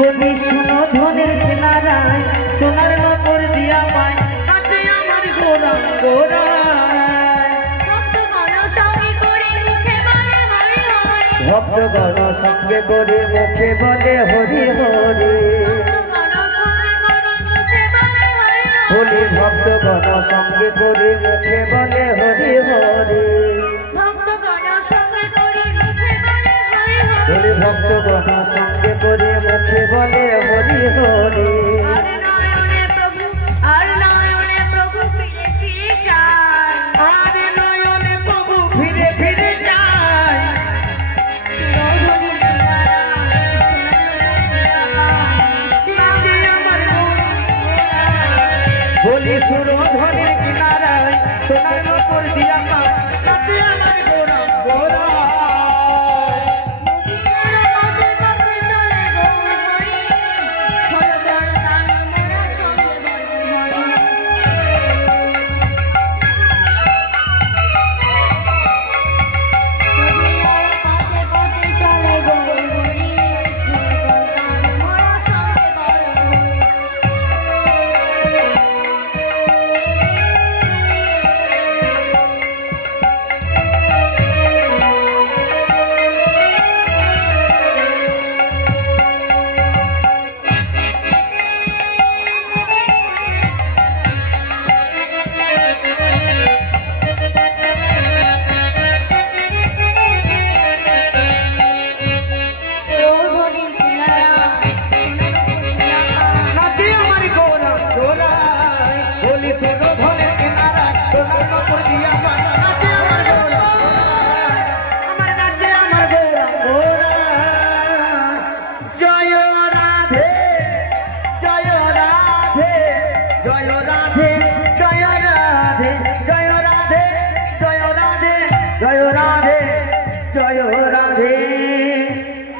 বলি শুনো ধনের কিনারায় সোনার নপুর দিয়া পায় কাছে আমার গোরা গোরা ভক্তগণ সঙ্গে করে মুখে বলে হরি হরি বলি ভক্তগণ সঙ্গে করে মুখে বলে হরি হরি বলি ভক্তগণ সঙ্গে করে মুখে বলে হরি হরি বলি সুরো ধনের কিনারায় সোনার নপুর দিয়া পায় কাছে আমার গোরা গোরা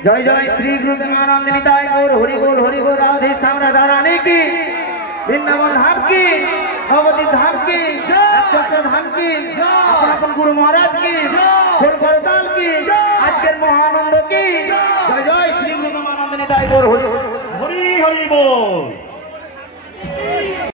जय जय श्री गुरु प्रेमानंद निताय गौर हरि बोल राधे श्याम राधा रानी की वृंदावन धाम की भगवती धाम की चक्र धाम की अपन गुरु महाराज की फूल करताल की आज के महानंद की जय जय श्री गुरु प्रेमानंद निताय गौर हरि बोल।